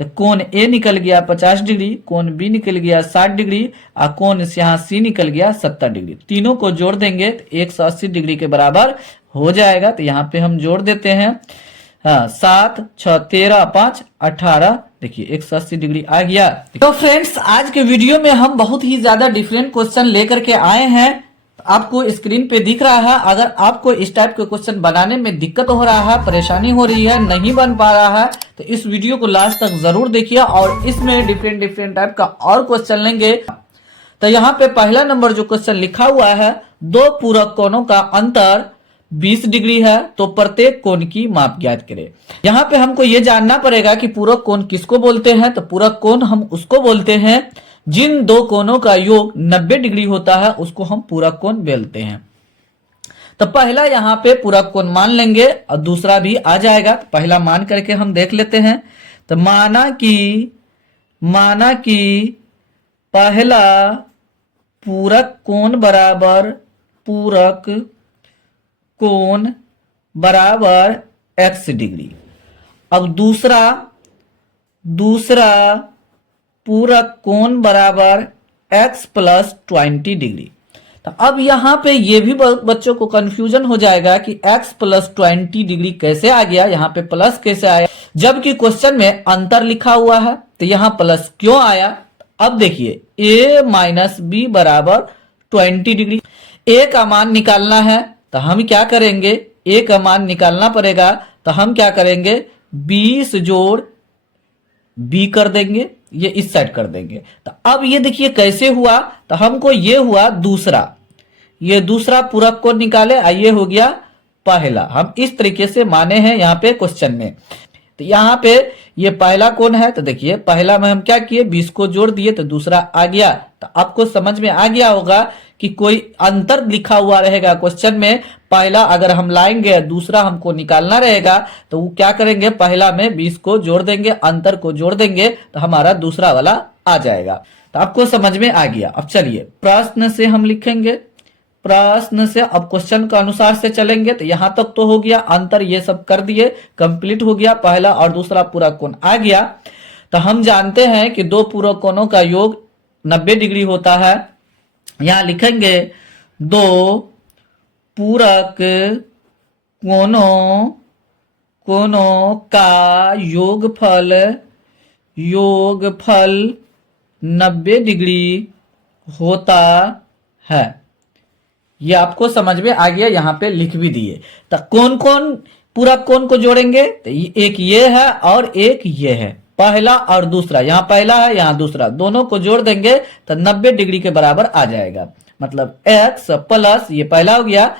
तो कोण ए निकल गया 50 डिग्री, कोण बी निकल गया 60 डिग्री और कोण यहाँ सी निकल गया 70 डिग्री। तीनों को जोड़ देंगे तो 180 डिग्री के बराबर हो जाएगा। तो यहाँ पे हम जोड़ देते हैं, हाँ 7 6 13 5 18, देखिए 180 डिग्री आ गया। तो फ्रेंड्स आज के वीडियो में हम बहुत ही ज्यादा डिफरेंट क्वेश्चन लेकर के आए हैं, आपको स्क्रीन पे दिख रहा है। अगर आपको इस टाइप के क्वेश्चन बनाने में दिक्कत हो रहा है, परेशानी हो रही है, नहीं बन पा रहा है, तो इस वीडियो को लास्ट तक जरूर देखिए और इसमें डिफरेंट टाइप का और क्वेश्चन लेंगे। तो यहाँ पे पहला नंबर जो क्वेश्चन लिखा हुआ है, दो पूरक कोणों का अंतर 20 डिग्री है तो प्रत्येक कोण की माप ज्ञात करें। यहाँ पे हमको ये जानना पड़ेगा कि पूरक कोण किसको बोलते हैं। तो पूरक कोण हम उसको बोलते हैं जिन दो कोणों का योग 90 डिग्री होता है, उसको हम पूरक कोण बोलते हैं। तो पहला यहाँ पे पूरक कोण मान लेंगे और दूसरा भी आ जाएगा। तो पहला मान करके हम देख लेते हैं। तो माना कि पहला पूरक कोण बराबर x डिग्री। अब दूसरा पूरक कोण बराबर x प्लस 20 डिग्री। तो अब यहाँ पे ये भी बच्चों को कंफ्यूजन हो जाएगा कि x प्लस 20 डिग्री कैसे आ गया, यहाँ पे प्लस कैसे आया, जबकि क्वेश्चन में अंतर लिखा हुआ है। तो यहाँ प्लस क्यों आया। अब देखिए a माइनस बी बराबर 20 डिग्री। a का मान निकालना है तो हम क्या करेंगे, a का मान निकालना पड़ेगा। तो हम क्या करेंगे, 20 जोड़ b कर देंगे, ये इस साइड कर देंगे। तो अब ये देखिए कैसे हुआ। तो हमको ये हुआ ये दूसरा पूरक कोण निकाले, ये हो गया पहला। हम इस तरीके से माने हैं यहाँ पे क्वेश्चन में। तो यहाँ पे ये पहला कोण है, तो देखिए पहला में हम क्या किए, 20 को जोड़ दिए तो दूसरा आ गया। तो आपको समझ में आ गया होगा कि कोई अंतर लिखा हुआ रहेगा क्वेश्चन में, पहला अगर हम लाएंगे दूसरा हमको निकालना रहेगा, तो वो क्या करेंगे, पहला में 20 को जोड़ देंगे, अंतर को जोड़ देंगे तो हमारा दूसरा वाला आ जाएगा। तो आपको समझ में आ गया। अब चलिए प्रश्न से हम लिखेंगे, प्रश्न से अब क्वेश्चन के अनुसार से चलेंगे। तो यहां तक तो हो गया, अंतर ये सब कर दिए, कंप्लीट हो गया, पहला और दूसरा पूरक कोण आ गया। तो हम जानते हैं कि दो पूरक कोणों का योग 90 डिग्री होता है। यहां लिखेंगे दो पूरक कोणों का योगफल 90 डिग्री होता है। ये आपको समझ में आ गया, यहाँ पे लिख भी दिए। तो कौन पूरक कोण को जोड़ेंगे, तो एक ये है और एक ये है, पहला और दूसरा। यहाँ पहला है यहाँ दूसरा, दोनों को जोड़ देंगे तो 90 डिग्री के बराबर आ जाएगा। मतलब x प्लस ये पहला हो गया,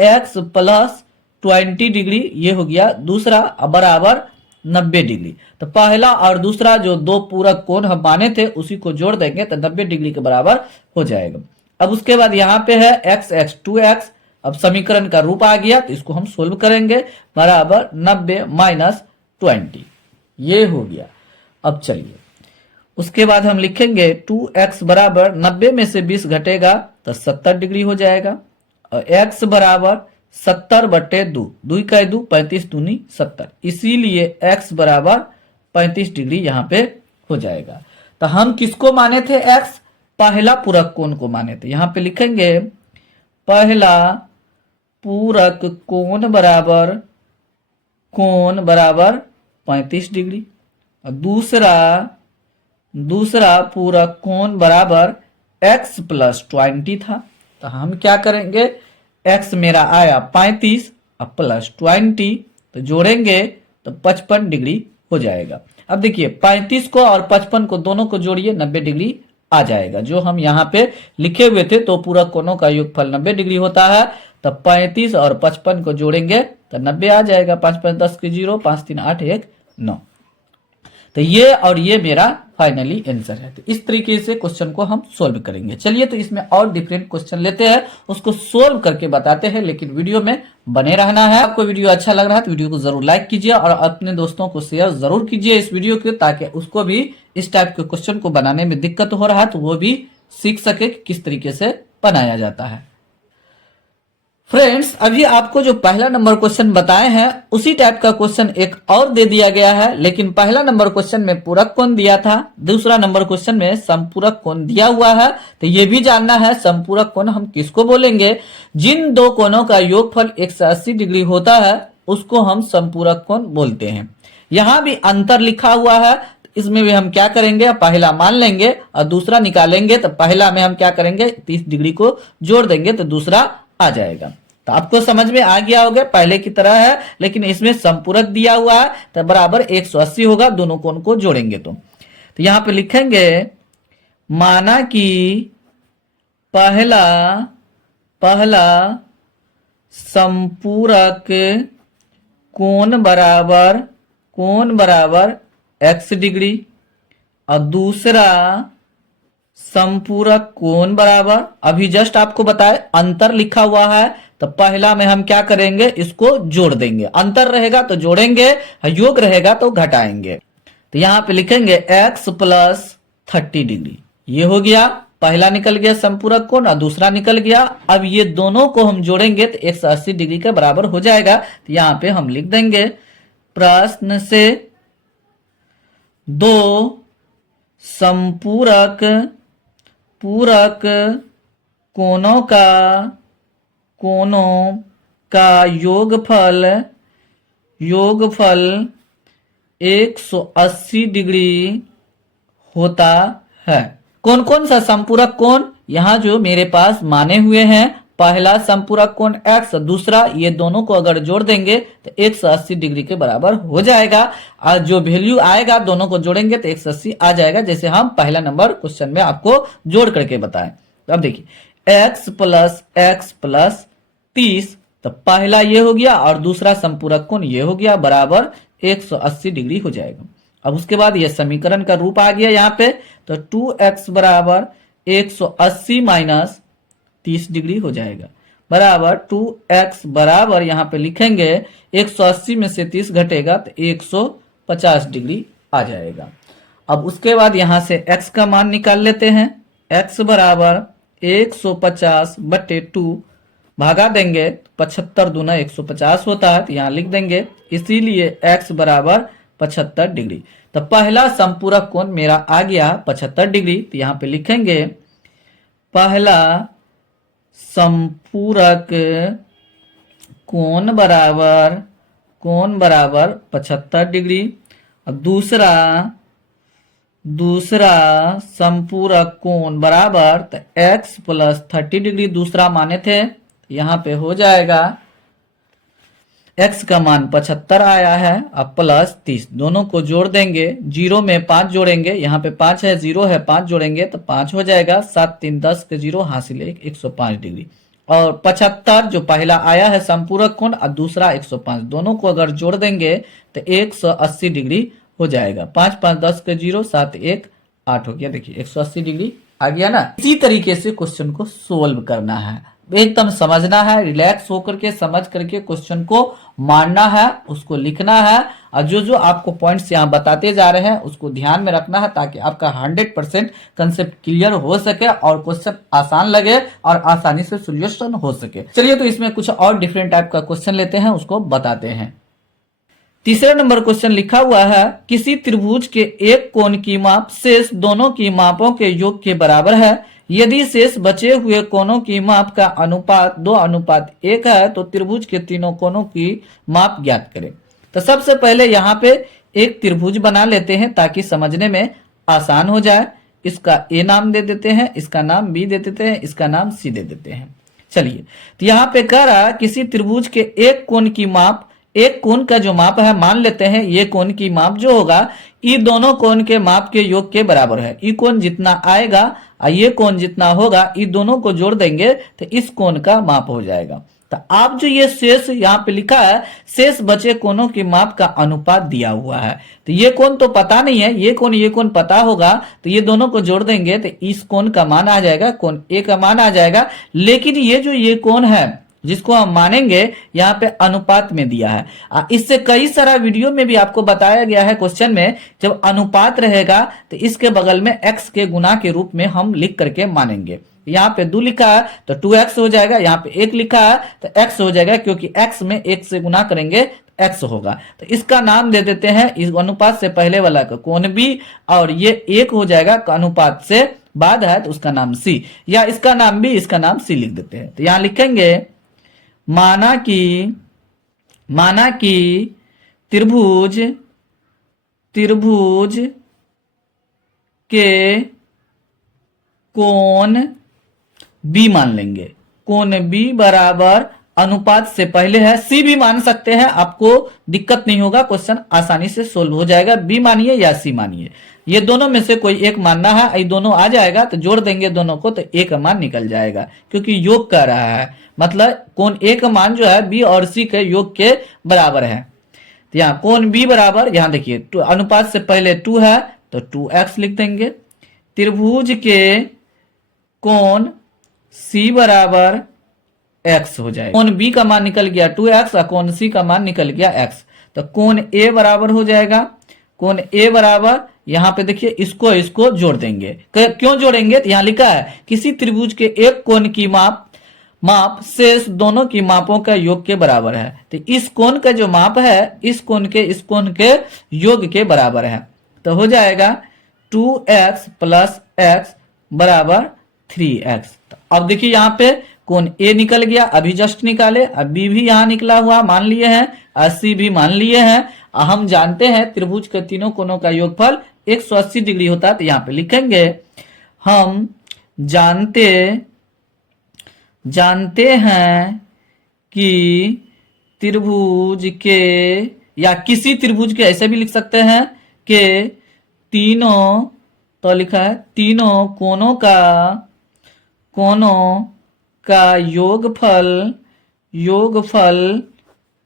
x प्लस 20 डिग्री ये हो गया दूसरा, बराबर 90 डिग्री। तो पहला और दूसरा जो दो पूरक कोण हम माने थे उसी को जोड़ देंगे तो 90 डिग्री के बराबर हो जाएगा। अब उसके बाद यहाँ पे है x 2x। अब समीकरण का रूप आ गया तो इसको हम सोल्व करेंगे, बराबर 90 माइनस 20, ये हो गया। अब चलिए उसके बाद हम लिखेंगे 2x बराबर 90 में से 20 घटेगा तो 70 डिग्री हो जाएगा, और x बराबर 70/2, 2 का 2 35 दूनी 70, इसीलिए x बराबर 35 डिग्री यहाँ पे हो जाएगा। तो हम किसको माने थे, x पहला पूरक कोण को माने थे। यहाँ पे लिखेंगे पहला पूरक कोण बराबर 35 डिग्री, और दूसरा पूरक कोण बराबर x प्लस 20 था। तो हम क्या करेंगे, x मेरा आया 35 और प्लस 20 तो जोड़ेंगे तो 55 डिग्री हो जाएगा। अब देखिए 35 को और 55 को दोनों को जोड़िए 90 डिग्री आ जाएगा, जो हम यहाँ पे लिखे हुए थे। तो पूरक कोणों का योगफल 90 डिग्री होता है। तो 35 और 55 को जोड़ेंगे तो 90 आ जाएगा। 5 5 10 के 0, 5 3 8 1 9। तो ये और ये मेरा फाइनली आंसर है। तो इस तरीके से क्वेश्चन को हम सोल्व करेंगे। चलिए तो इसमें और डिफरेंट क्वेश्चन लेते हैं, उसको सोल्व करके बताते हैं, लेकिन वीडियो में बने रहना है। आपको वीडियो अच्छा लग रहा है तो वीडियो को जरूर लाइक कीजिए और अपने दोस्तों को शेयर जरूर कीजिए इस वीडियो को, ताकि उसको भी इस टाइप के क्वेश्चन को बनाने में दिक्कत हो रहा है तो वो भी सीख सके कि किस तरीके से बनाया जाता है। फ्रेंड्स, अभी आपको जो पहला नंबर क्वेश्चन बताए हैं उसी टाइप का क्वेश्चन एक और दे दिया गया है, लेकिन पहला नंबर क्वेश्चन में पूरक कोण दिया था, दूसरा नंबर क्वेश्चन में समपूरक कोण दिया हुआ है। तो ये भी जानना है समपूरक कोण हम किसको बोलेंगे। जिन दो कोणों का योगफल 180 डिग्री होता है उसको हम समपूरक कोण बोलते हैं। यहाँ भी अंतर लिखा हुआ है, इसमें भी हम क्या करेंगे, पहला मान लेंगे और दूसरा निकालेंगे। तो पहला में हम क्या करेंगे, 30 डिग्री को जोड़ देंगे तो दूसरा आ जाएगा। तो आपको समझ में आ गया होगा, पहले की तरह है लेकिन इसमें संपूरक दिया हुआ है तो बराबर 180 होगा, दोनों कोण को जोड़ेंगे तो यहां पे लिखेंगे माना कि पहला संपूरक कोण बराबर x डिग्री और दूसरा संपूरक कोण बराबर, अभी जस्ट आपको बताए अंतर लिखा हुआ है तो पहला में हम क्या करेंगे, इसको जोड़ देंगे। अंतर रहेगा तो जोड़ेंगे, योग रहेगा तो घटाएंगे। तो यहां पे लिखेंगे x प्लस 30 डिग्री, ये हो गया, पहला निकल गया संपूरक कोण और दूसरा निकल गया। अब ये दोनों को हम जोड़ेंगे तो 180 डिग्री के बराबर हो जाएगा। तो यहां पे हम लिख देंगे प्रश्न से दो संपूरक कोणों का योगफल 180 डिग्री होता है। कौन कौन सा संपूरक कोण, यहाँ जो मेरे पास माने हुए हैं, पहला संपूरक कोण x, दूसरा, ये दोनों को अगर जोड़ देंगे तो 180 डिग्री के बराबर हो जाएगा। और जो वैल्यू आएगा दोनों को जोड़ेंगे तो 180 आ जाएगा, जैसे हम पहला नंबर क्वेश्चन में आपको जोड़ करके बताएं। तो अब देखिए x प्लस 30, तो पहला ये हो गया और दूसरा संपूरक कोण ये हो गया, बराबर 180 डिग्री हो जाएगा। अब उसके बाद ये समीकरण का रूप आ गया यहाँ पे, तो 2x बराबर 180 माइनस 30 डिग्री हो जाएगा, बराबर 2x बराबर यहाँ पे लिखेंगे 180 में से 30 घटेगा तो 150 डिग्री आ जाएगा। अब उसके बाद यहाँ से x का मान निकाल लेते हैं। x बराबर 150 बटे 2 भागा देंगे, 75 दूना 150 होता है, तो यहाँ लिख देंगे इसीलिए x बराबर 75 डिग्री। तो पहला संपूरक कोण मेरा आ गया 75 डिग्री। तो यहाँ पे लिखेंगे पहला संपूरक कोण बराबर 75 डिग्री और दूसरा संपूरक कोण बराबर, तो x प्लस 30 डिग्री दूसरा माने थे, यहाँ पे हो जाएगा x का मान 75 आया है, अब प्लस 30, दोनों को जोड़ देंगे, 0 में 5 जोड़ेंगे, यहाँ पे 5 है, 0 है, 5 जोड़ेंगे तो 5 हो जाएगा, 7 3 10 के 0 हासिल 105 डिग्री। और 75 जो पहला आया है संपूरक कोण और दूसरा 105, दोनों को अगर जोड़ देंगे तो 180 डिग्री हो जाएगा। 5 5 10 के 0, 7 1 8 हो गया। देखिए 180 डिग्री आ गया ना। इसी तरीके से क्वेश्चन को सोल्व करना है, एकदम समझना है, रिलैक्स होकर के समझ करके क्वेश्चन को मानना है, उसको लिखना है और जो जो आपको पॉइंट्स यहाँ बताते जा रहे हैं उसको ध्यान में रखना है ताकि आपका 100% कंसेप्ट क्लियर हो सके और क्वेश्चन आसान लगे और आसानी से सोल्यूशन हो सके। चलिए तो इसमें कुछ और डिफरेंट टाइप का क्वेश्चन लेते हैं, उसको बताते हैं। तीसरा नंबर क्वेश्चन लिखा हुआ है किसी त्रिभुज के एक कोण की माप शेष दोनों की मापों के योग के बराबर है। यदि शेष बचे हुए कोणों की माप का अनुपात 2:1 है तो त्रिभुज के तीनों कोणों की माप ज्ञात करें। तो सबसे पहले यहाँ पे एक त्रिभुज बना लेते हैं ताकि समझने में आसान हो जाए। इसका A नाम दे देते हैं, इसका नाम B दे देते हैं, इसका नाम C दे देते हैं। चलिए तो यहाँ पे कह रहा है किसी त्रिभुज के एक कोण की माप, एक कोण का जो माप है मान लेते हैं ये कोण की माप जो होगा ये दोनों कोण के माप के योग के बराबर है। ये कोण जितना आएगा और ये कोण जितना होगा ये दोनों को जोड़ देंगे तो इस कोण का माप हो जाएगा। तो आप जो ये शेष यहाँ पे लिखा है शेष बचे कोणों के माप का अनुपात दिया हुआ है, तो ये कोण तो पता नहीं है, ये कोण पता होगा तो ये दोनों को जोड़ देंगे तो इस कोण का मान आ जाएगा, कोण A का मान आ जाएगा। लेकिन ये जो ये कोण है जिसको हम मानेंगे यहाँ पे अनुपात में दिया है। इससे कई सारा वीडियो में भी आपको बताया गया है क्वेश्चन में, जब अनुपात रहेगा तो इसके बगल में x के गुना के रूप में हम लिख करके मानेंगे। यहाँ पे 2 लिखा है तो 2x हो जाएगा, यहाँ पे 1 लिखा है तो x हो जाएगा, क्योंकि x में 1 से गुना करेंगे x होगा। तो इसका नाम दे देते हैं, इस अनुपात से पहले वाला का कोण b, और ये 1 हो जाएगा अनुपात से बाद है तो उसका नाम c, या इसका नाम b इसका नाम c लिख देते हैं। तो यहां लिखेंगे माना कि त्रिभुज के कोण b मान लेंगे। कोण b बराबर अनुपात से पहले है, सी भी मान सकते हैं, आपको दिक्कत नहीं होगा, क्वेश्चन आसानी से सोल्व हो जाएगा। बी मानिए या सी मानिए, ये दोनों में से कोई एक मानना है। ये दोनों आ जाएगा तो जोड़ देंगे दोनों को तो ए का मान निकल जाएगा, क्योंकि योग कर रहा है, मतलब कोण ए का मान जो है बी और सी के योग के बराबर है। तो यहाँ कोण बी बराबर, यहाँ देखिए अनुपात से पहले 2 है तो 2x लिख देंगे। त्रिभुज के कोण सी बराबर x हो जाएगा। कोण b का मान निकल गया 2x और कोण c का मान निकल गया x, तो कोण a बराबर हो जाएगा। कोण a बराबर, यहाँ पे देखिए इसको जोड़ देंगे। क्यों जोड़ेंगे, तो यहाँ लिखा है किसी त्रिभुज के एक कोण की माप शेष दोनों की मापों का योग के बराबर है। तो इस कोण का जो माप है इस कोण के योग के बराबर है, तो हो जाएगा 2x प्लस x बराबर 3x। तो अब देखिए यहाँ पे कोण ए निकल गया, अभी जस्ट निकाले, अब बी भी यहाँ निकला हुआ मान लिए हैं, और सी भी मान लिए हैं। हम जानते हैं त्रिभुज के तीनों कोणों का योगफल 180 डिग्री होता है। तो यहाँ पे लिखेंगे हम जानते हैं कि त्रिभुज के, या किसी त्रिभुज के ऐसे भी लिख सकते हैं कि तीनों, तो लिखा है तीनों कोणों का योगफल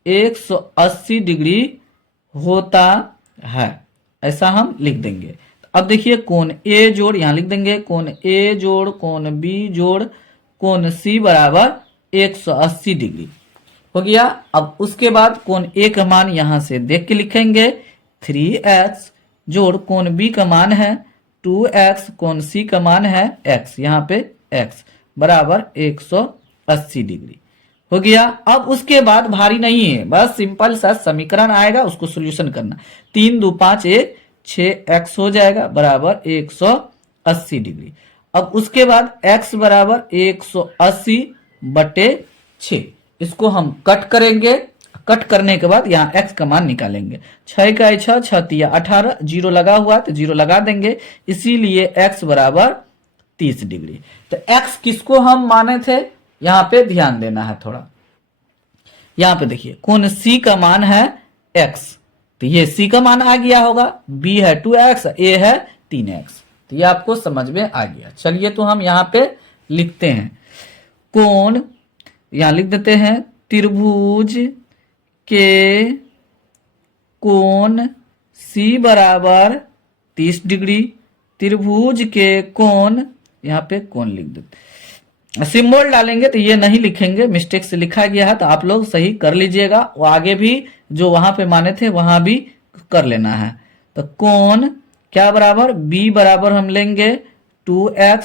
180 डिग्री होता है, ऐसा हम लिख देंगे। अब देखिए कोण ए जोड़, यहां लिख देंगे कोण ए जोड़ कोण बी जोड़ कोण सी बराबर 180 डिग्री हो गया। अब उसके बाद कोण ए का मान यहां से देख के लिखेंगे 3x जोड़ कोण बी का मान है 2x, कोण सी का मान है x, यहाँ पे x बराबर 180 डिग्री हो गया। अब उसके बाद भारी नहीं है, बस सिंपल सा समीकरण आएगा, उसको सोल्यूशन करना। 3 2 5 1 6x हो जाएगा बराबर 180 डिग्री। अब उसके बाद x बराबर 180 बटे 6, इसको हम कट करेंगे। कट करने के बाद यहाँ x का मान निकालेंगे। 6 का 6 6 तिया 18, जीरो लगा हुआ तो जीरो लगा देंगे, इसीलिए x बराबर 30 डिग्री। तो x किसको हम माने थे, यहाँ पे ध्यान देना है थोड़ा। यहाँ पे देखिए कोण c का मान है x, तो ये c का मान आ गया होगा, b है 2x, a है 3x, तो ये आपको समझ में आ गया। चलिए तो हम यहाँ पे लिखते हैं कोण, यहाँ लिख देते हैं त्रिभुज के कोण c बराबर 30 डिग्री। त्रिभुज के कोण, यहाँ पे कोण लिख देते, सिंबल डालेंगे तो ये नहीं लिखेंगे, मिस्टेक से लिखा गया है, तो आप लोग सही कर लीजिएगा। वो आगे भी जो वहां पे माने थे वहां भी कर लेना है। तो कोण क्या बराबर, b बराबर हम लेंगे 2x,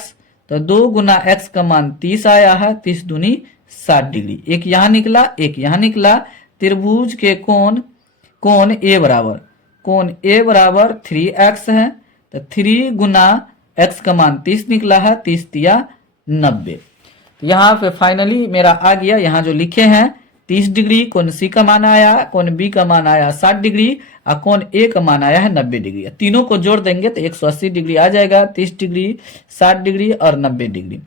तो 2 गुना x का मान 30 आया है, 30 दूनी 60 डिग्री, एक यहाँ निकला एक यहाँ निकला। त्रिभुज के कोण a बराबर 3x है, तो 3 गुना x का मान 30 निकला है, 30 तिया 90। तो यहाँ पे फाइनली मेरा आ गया, यहाँ जो लिखे हैं 30 डिग्री, कोण सी का मान आया, कोण बी का मान आया 60 डिग्री, और कोण ए का मान आया है 90 डिग्री। तीनों को जोड़ देंगे तो 180 डिग्री आ जाएगा, 30 डिग्री 60 डिग्री और 90 डिग्री।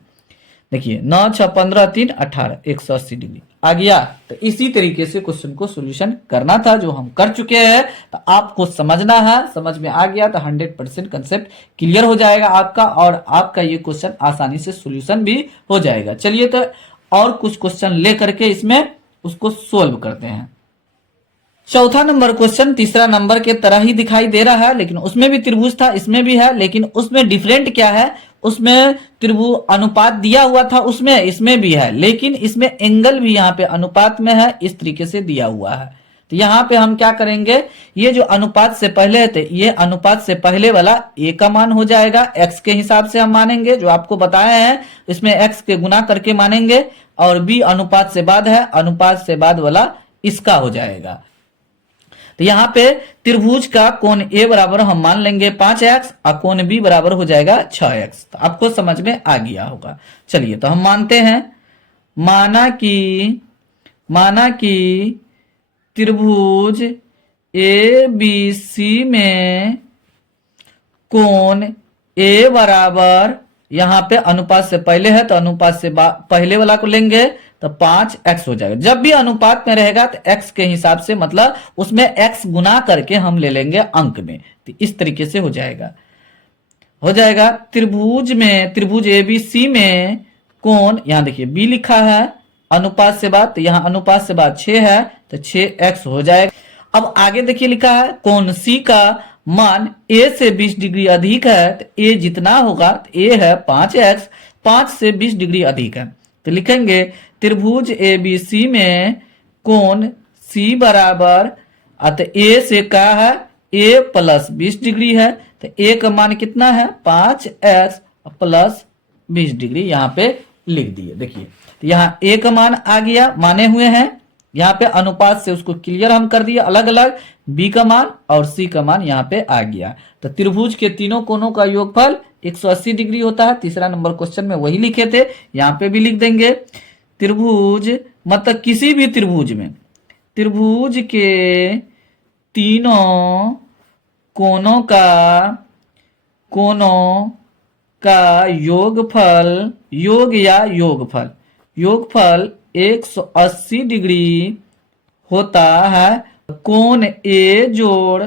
देखिए 9 6 15 3 18, 180 डिग्री आ गया। तो इसी तरीके से क्वेश्चन को सोल्यूशन करना था, जो हम कर चुके हैं। तो आपको समझना है, समझ में आ गया तो 100% कंसेप्ट क्लियर हो जाएगा आपका, और आपका ये क्वेश्चन आसानी से सोल्यूशन भी हो जाएगा। चलिए तो और कुछ क्वेश्चन ले करके इसमें उसको सोल्व करते हैं। चौथा नंबर क्वेश्चन तीसरा नंबर के तरह ही दिखाई दे रहा है, लेकिन उसमें भी त्रिभुज था, इसमें भी है, लेकिन उसमें डिफरेंट क्या है, उसमें त्रिभुज अनुपात दिया हुआ था, उसमें इसमें भी है, लेकिन इसमें एंगल भी यहाँ पे अनुपात में है, इस तरीके से दिया हुआ है। तो यहाँ पे हम क्या करेंगे, ये जो अनुपात से पहले थे, ये अनुपात से पहले वाला ए का मान हो जाएगा, एक्स के हिसाब से हम मानेंगे, जो आपको बताया है इसमें एक्स के गुना करके मानेंगे। और बी अनुपात से बाद है, अनुपात से बाद वाला इसका हो जाएगा। तो यहाँ पे त्रिभुज का कोण ए बराबर हम मान लेंगे 5x और कोण बी बराबर हो जाएगा 6x। तो आपको समझ में आ गया होगा। चलिए तो हम मानते हैं, माना कि त्रिभुज ए बी सी में कोण ए बराबर, यहां पे अनुपात से पहले है तो अनुपात से पहले वाला को लेंगे तो 5x हो जाएगा। जब भी अनुपात में रहेगा तो x के हिसाब से, मतलब उसमें x गुना करके हम ले लेंगे अंक में, तो इस तरीके से हो जाएगा त्रिभुज एबीसी में कोण, यहां देखिए b लिखा है अनुपात से बाद, तो यहां अनुपात से बाद 6 है तो 6x हो जाएगा। अब आगे देखिए लिखा है कोण C का मान a से 20 डिग्री अधिक है, तो a जितना होगा तो a है 5x, 5 से 20 डिग्री अधिक है, तो लिखेंगे त्रिभुज ABC में कोण C बराबर, तो a से क्या है, a प्लस 20 डिग्री है, तो a का मान कितना है 5x प्लस 20 डिग्री, यहाँ पे लिख दिए। देखिए तो यहाँ a का मान आ गया, माने हुए हैं, यहाँ पे अनुपात से उसको क्लियर हम कर दिए अलग अलग, b का मान और c का मान यहाँ पे आ गया। तो त्रिभुज के तीनों कोणों का योगफल 180 डिग्री होता है। तीसरा नंबर क्वेश्चन में वही लिखे थे, यहाँ पे भी लिख देंगे। त्रिभुज मतलब किसी भी त्रिभुज में, त्रिभुज के तीनों कोणों का योगफल 180 डिग्री होता है। कोण ए जोड़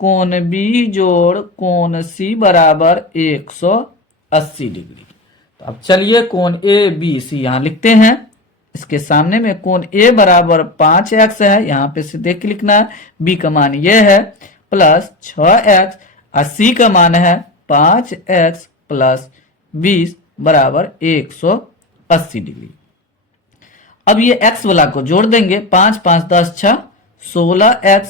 कोण बी जोड़ कोण सी बराबर 180 डिग्री। तो अब चलिए कोण ए बी सी यहां लिखते हैं। इसके सामने में कोण ए बराबर 5x है, यहाँ पे से देख के लिखना है। बी का मान ये है प्लस 6x और सी का मान है 5x प्लस 20 बराबर 180 डिग्री। अब ये x वाला को जोड़ देंगे, 5 5 10 6 16x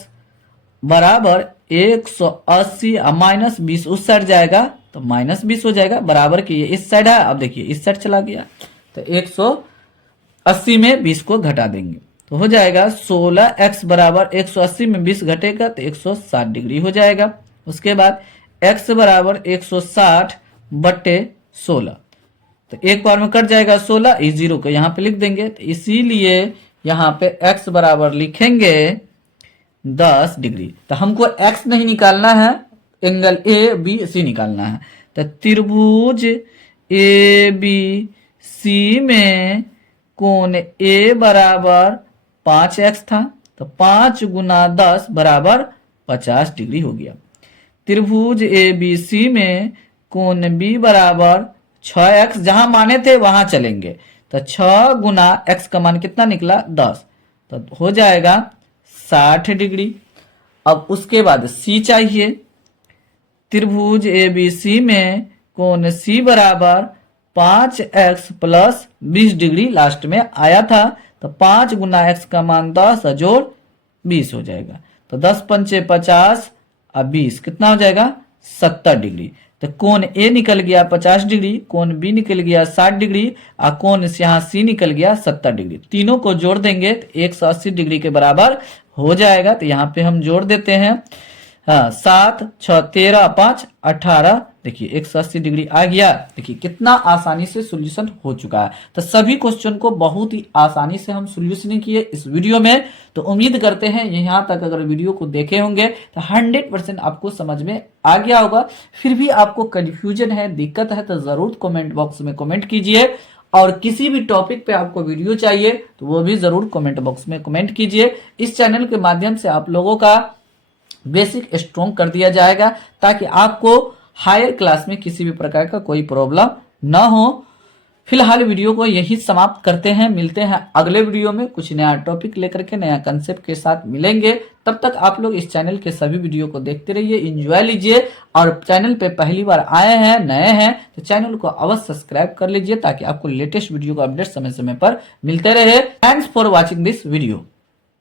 बराबर 180 और माइनस 20 उस साइड जाएगा तो माइनस 20 हो जाएगा, बराबर की ये इस साइड है। अब देखिए इस साइड चला गया तो 180 में 20 को घटा देंगे तो हो जाएगा 16x बराबर 180 में 20 घटेगा तो 160 डिग्री हो जाएगा। उसके बाद x बराबर 160 बटे 16, तो एक बार में कट जाएगा 16, इस जीरो को यहाँ पे लिख देंगे। तो इसीलिए यहाँ पे x बराबर लिखेंगे 10 डिग्री। तो हमको x नहीं निकालना है, एंगल ए बी सी निकालना है। तो त्रिभुज ए बी सी में कोण ए बराबर 5x था, तो 5 गुना 10 बराबर 50 डिग्री हो गया। त्रिभुज ए बी सी में कोण बी बराबर 6x, जहां माने थे वहां चलेंगे, तो 6 गुना x का मान कितना निकला 10, तो हो जाएगा 60 डिग्री। अब उसके बाद c चाहिए। त्रिभुज ए बी सी में कोण c बराबर 5x प्लस 20 डिग्री लास्ट में आया था, तो 5 गुना x का मान 10 जोड़ 20 हो जाएगा। तो 10 पंचे 50 और 20 कितना हो जाएगा 70 डिग्री। तो कोण ए निकल गया 50 डिग्री, कोण बी निकल गया 60 डिग्री और कोण यहाँ सी निकल गया 70 डिग्री। तीनों को जोड़ देंगे तो 180 डिग्री के बराबर हो जाएगा। तो यहाँ पे हम जोड़ देते हैं, 7 6 13 5 18, देखिए 180 डिग्री आ गया। देखिए कितना आसानी से सॉल्यूशन हो चुका है। तो सभी क्वेश्चन को बहुत ही आसानी से हम सॉल्यूशन किए इस वीडियो में। तो उम्मीद करते हैं यहाँ तक अगर वीडियो को देखे होंगे तो 100% आपको समझ में आ गया होगा। फिर भी आपको कंफ्यूजन है, दिक्कत है, तो जरूर कमेंट बॉक्स में कमेंट कीजिए। और किसी भी टॉपिक पे आपको वीडियो चाहिए तो वो भी जरूर कमेंट बॉक्स में कमेंट कीजिए। इस चैनल के माध्यम से आप लोगों का बेसिक स्ट्रॉन्ग कर दिया जाएगा, ताकि आपको हायर क्लास में किसी भी प्रकार का कोई प्रॉब्लम ना हो। फिलहाल वीडियो को यही समाप्त करते हैं, मिलते हैं अगले वीडियो में कुछ नया टॉपिक लेकर के, नया कंसेप्ट के साथ मिलेंगे। तब तक आप लोग इस चैनल के सभी वीडियो को देखते रहिए, एंजॉय लीजिए और चैनल पे पहली बार आए हैं, नए हैं, तो चैनल को अवश्य सब्सक्राइब कर लीजिए ताकि आपको लेटेस्ट वीडियो का अपडेट समय समय पर मिलते रहे। Thanks for watching this video.